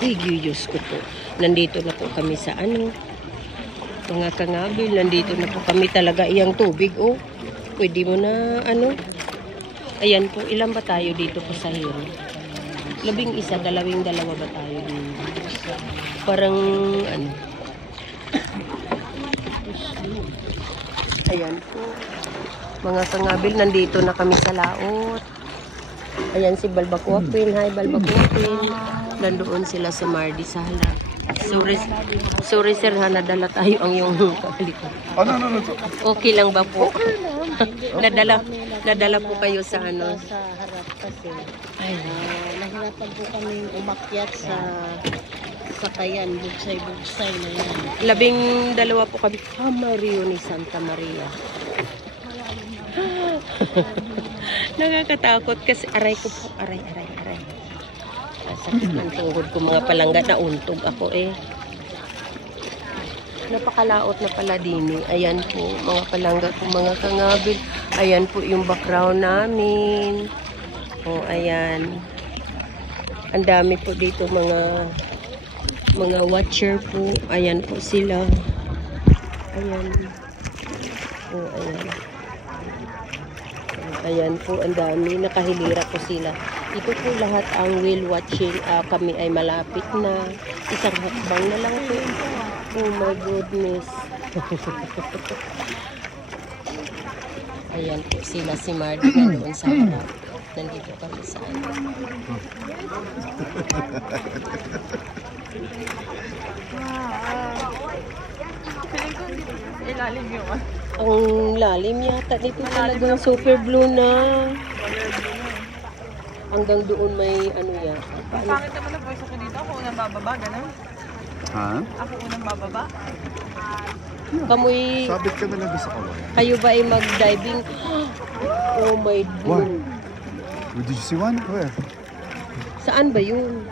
Ay, Diyos ko po. Nandito na po kami sa ano. Mga kangabil, nandito na po kami talaga. Iyang tubig, oh. Pwede mo na, ano. Ayan po, ilan ba tayo dito po sa hero? 11, 12 ba tayo dito? Parang, ano. Ayan po. Mga kangabil, nandito na kami sa laot. Ayan si Balbacoa Queen. Hi, Balbacoa Queen. Nandoon sila sa Mardisala. Sorry sir ha, nadala tayo ang yung kapalitan. Oh, no. Okay lang ba po? nadala po kayo sa ano? Sa harap kasi. Nahirapan po kami umakyat sa sakayan, bugsay-bugsay na yan. 12 po kami. Mario ni Santa Maria. Nakakatakot kasi aray ko po. Aray. Sakit ng tuhod ko mga palangga. Nauntog ako eh. Napakalaot na pala din eh. Ayan po mga palangga ko mga kangabil. Ayan po yung background namin. O ayan. Ang dami po dito mga watcher po. Ayan po sila. Ayan. O ayan. Ayan po, ang dami. Nakahilira po sila. Ito po lahat ang whale watching. Kami ay malapit na. Isang hakbang na lang po. Oh my goodness. Ayan po sila si Mardy na doon sa harap. Nandito kami sa ano. Ilalim yun. Ang lalim yata dito talagang super blue na. Hanggang doon may ano yan. Ang pangit naman ang voice ako dito. Ako unang bababa, gano'n? Ha? Ako unang bababa. Kamoy, Sabit ka na lang doon sa kawayan. kayo ba ay mag-diving? Oh my What? God. Did you see one? Where? Saan ba yun?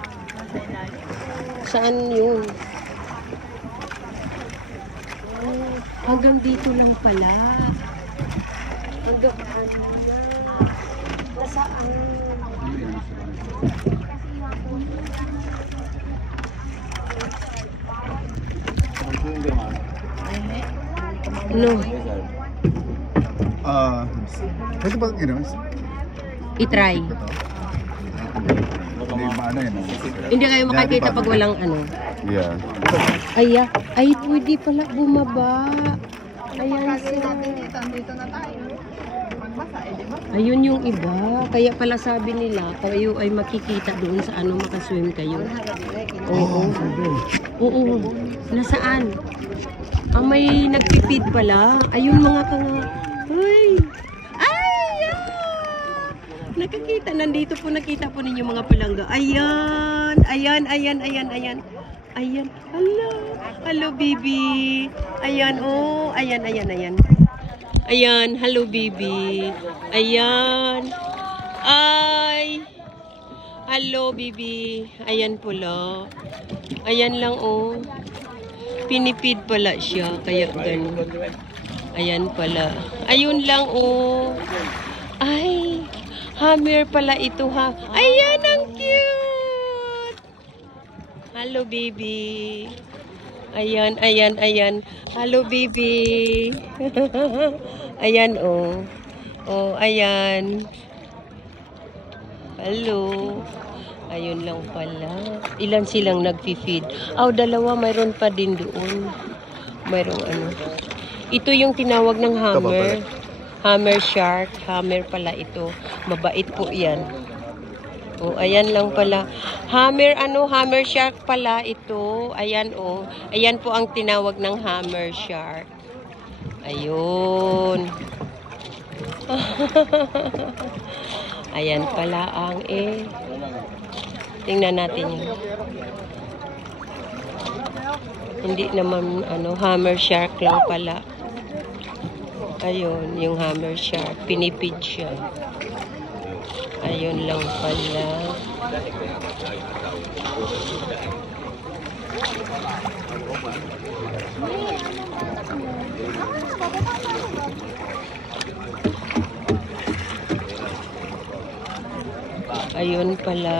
Saan yun? Oh, hanggang dito lang pala. Hanggang nasaan? No. Pwede ba, I-try. Hindi maano yun. Hindi kayo makakita pag walang ano. Yeah. Ay, pwede pala bumaba. Ayan siya. Dito na tayo. Magbasa, di ba? Ayun yung iba. Kaya pala sabi nila, kayo ay makikita doon sa ano, makaswim kayo. Oo. Oo. Nasaan? May nagpipid pala. Ayun mga kanga. Uy! Ay! Nakakita. Nandito po nakita po ninyo mga palangga. Ayan! Ayan. Hello! Hello, baby! Ayan, oh! Ayan. Ayan, hello, baby! Ayan! Ay! Hello, baby! Ayan pala. Ayan lang, oh. Pinipid pala siya, kaya ganun. Ayan pala. Ayun lang, oh. Ay, hammer pala ito, ha. Ayan, ang cute! Hello, baby. Ayan. Hello, baby. Ayan, oh. Oh, ayan. Hello. Ayun lang pala. Ilan silang nagfi-feed? Dalawa. Mayroon pa din doon. Mayroong ano. Ito yung tinawag ng hammer. Hammer shark. Hammer pala ito. Mabait po yan. Oh, ayan lang pala. Hammer shark pala ito. Ayan, oh. Ayan po ang tinawag ng hammer shark. Ayun. Ayan pala ang tingnan natin yun. Hindi naman hammer shark lang pala. Ayun, yung hammer shark. Pinipid siya. Ayun lang pala. Ayun pala.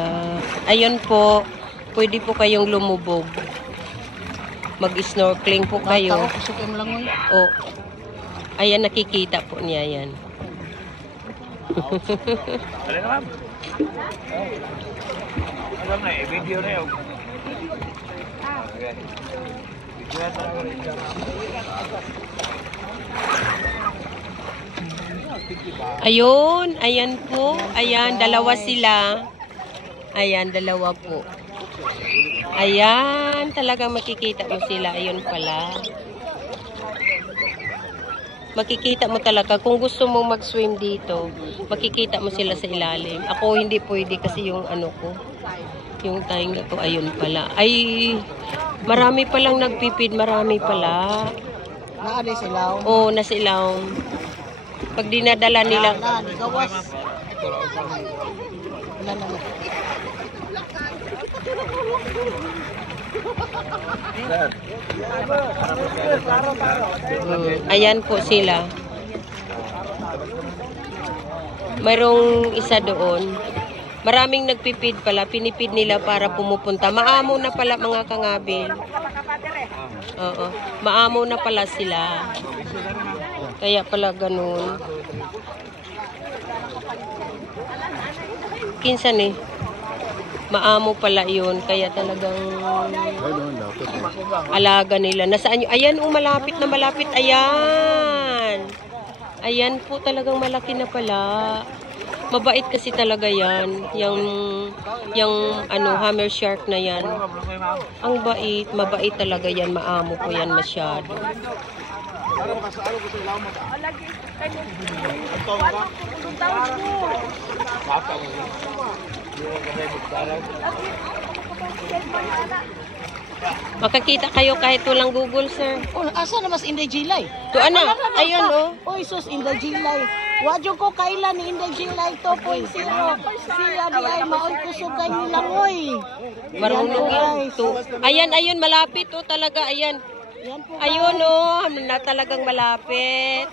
Ayun po. Pwede po kayong lumubog. Mag-snorkeling po kayo. O, ayan, nakikita po niya yan. Video na yun. Ayun, ayan po. Ayan, dalawa sila. Ayan, dalawa po. Ayan, talagang makikita mo sila. Ayun pala. Makikita mo talaga. Kung gusto mong mag-swim dito, makikita mo sila sa ilalim. Ako hindi pwede kasi yung ano ko. Yung tainga ko, ayun pala. Ay, marami palang nagpipid. Marami pala. Nakadisilaw. Oo, nasilaw. Pag dinadala nila. Gawas. Ayan po sila. Mayroong isa doon. Maraming nagpipid pala. Pinipid nila para pumupunta. Maamo na pala mga kangabil. Oo. Maamo na pala sila. Kaya pala ganun. Kinsan eh. Maamo pala yun. Kaya talagang alaga nila. Nasaan yun? Ayan, malapit na malapit. Ayan. Ayan po, talagang malaki na pala. Mabait kasi talaga yan. Yung ano, hammer shark na yan. Ang bait. Mabait talaga yan. Maamo po yan masyado. Makakita kayo kahit walang Google, sir. Oh, asa na mas Inday Gilay? To ana, ayun oh. Oy, sus Inday Gilay. Wadyo ko kailan ni Inday Gilay 2.0. Siya di ay maoy kusugay ni langoy. Marunong yan. Ayan, ayun, malapit oh talaga, ayan. Yan po. Ayun oh, na talagang malapit.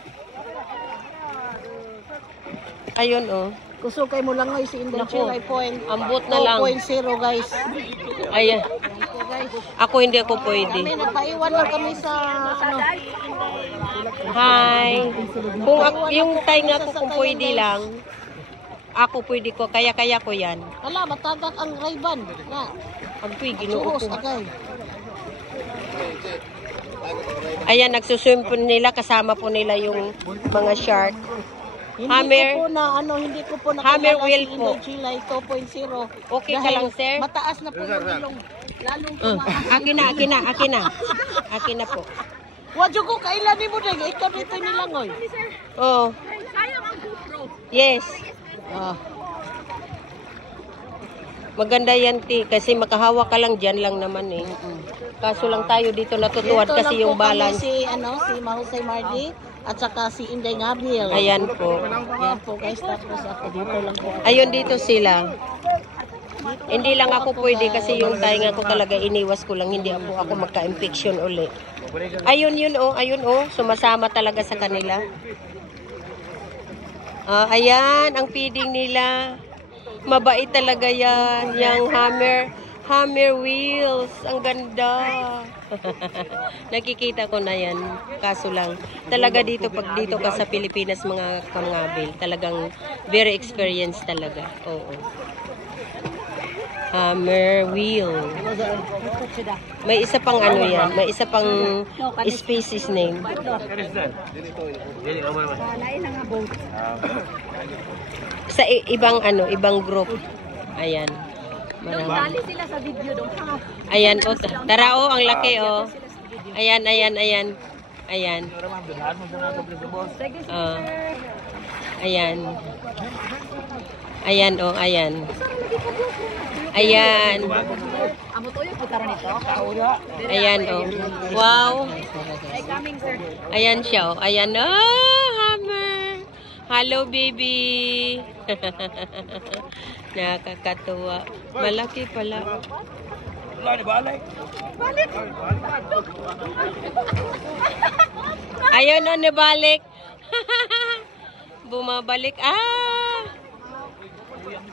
Ayun oh. Kusugay mo langoy si Inday Naku, Gilay point. ambot na lang. 2.0 guys. Ayan. Ako hindi ako pwede. Kami nagpaiwan lang kami sa ano. Hi. Kung yung tainga ko kung pwede lang, ako pwede ko, kaya ko yan. Wala, matagak ang Ray-Ban. Na, Agpoy, ginoo churros ko. agay. Ayan, nagsuswim po nila, kasama po nila yung mga shark. Hindi Hammer. ko po na ano, hindi ko po Hammer nakilala wheel si po. Inday Gilay 2.0. Okay ka lang, sir? Mataas na po yung ilong. Lalong Akin na. Akin na po. Wadyo ko kailan ni mo dahil ikaw dito nilangoy. Oh. Yes. Ah. Maganda yan, ti. Kasi makahawa ka lang dyan lang naman eh. Kaso lang tayo dito natutuwad Dito kasi lang yung po kami balance. si Mahusay Mardi at saka si Inday Gabriel. Ayan po. Yan po guys, tapos ako dito lang po. Ayun dito sila. Hindi lang ako pwede kasi yung tainga ko talaga iniwas ko lang. Hindi ako magka-infection uli. Ayun oh. Sumasama talaga sa kanila. Ayan, ang feeding nila. Mabait talaga yan. Yung hammer wheels. Ang ganda. Nakikita ko na yan. Kaso lang, talaga dito, pag dito ka sa Pilipinas mga kangabil, talagang very experienced talaga. Oo. Hammer wheel. May isa pang ano yan. May isa pang species name. Sa ibang ibang group. Ayan. Marami. Sila sa video doon. Ayan, oh. Tara, oh, ang laki, oh. Ayan. Ayan. Ayan. Ayan, oh, ayan. Ayan. Amo to yung putara nito. Ayan, oh. Wow. Ayan siya, oh. Ayan, oh, hammer. Hello, baby. Nakakatuwa. Malaki pala. Ayaw na nabalik. Bumabalik.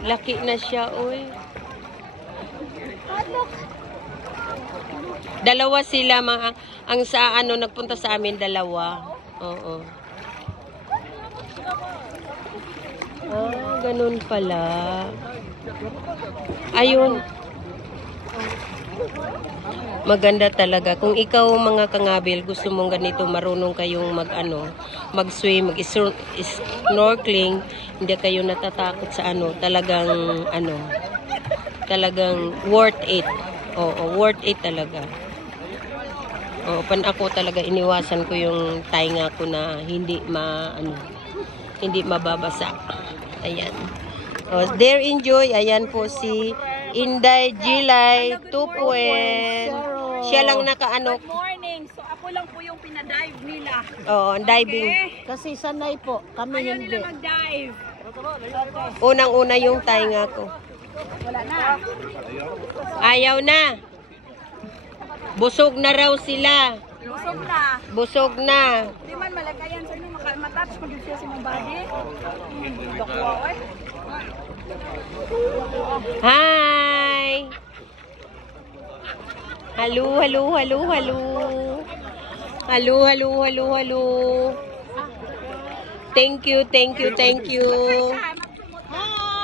Laki na siya, oy. Dalawa sila, ang sa ano, nagpunta sa amin, dalawa. Oo. Ah, ganun pala. Ayun. Maganda talaga. Kung ikaw mga kangabil, gusto mong ganito, marunong kayong mag-swim, mag-snorkeling, hindi kayo natatakot sa talagang worth it. Oo, worth it talaga. Oo, ako talaga iniwasan ko yung tainga ko na hindi mababasa. Ayan. Oh, there enjoy. Ayan po si Inday Jilay 2. Siya lang Good morning. So ako lang po yung pinadive nila. Oo, diving. Okay. Kasi sanay po, kami Ayaw hindi. nila mag-dive. Unang-una yung tainga ko. Wala na. Ayaw na. Busog na raw sila. Lusog na. Busog na. Di man malagayan sa inyo. Matouch mo siya sa mong body. Dakwa, oy. Hi! Hello, hello, hello, hello. Hello, hello, hello, hello. Thank you, thank you, thank you.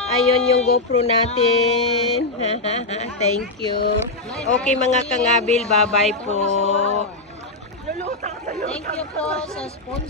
Ayun yung GoPro natin. Thank you. Okay mga kangabil, bye-bye po. Thank you po sa sponsor.